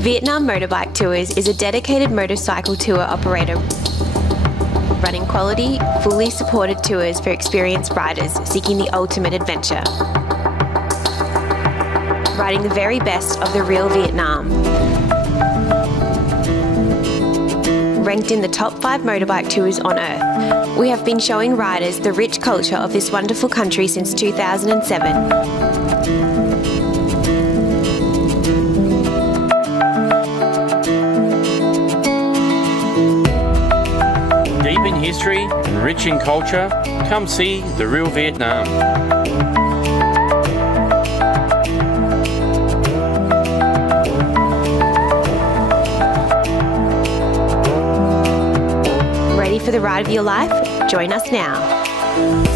Vietnam Motorbike Tours is a dedicated motorcycle tour operator running quality, fully supported tours for experienced riders seeking the ultimate adventure. Riding the very best of the real Vietnam. Ranked in the top 5 motorbike tours on Earth, we have been showing riders the rich culture of this wonderful country since 2007. Deep in history and rich in culture, come see the real Vietnam. Ready for the ride of your life? Join us now.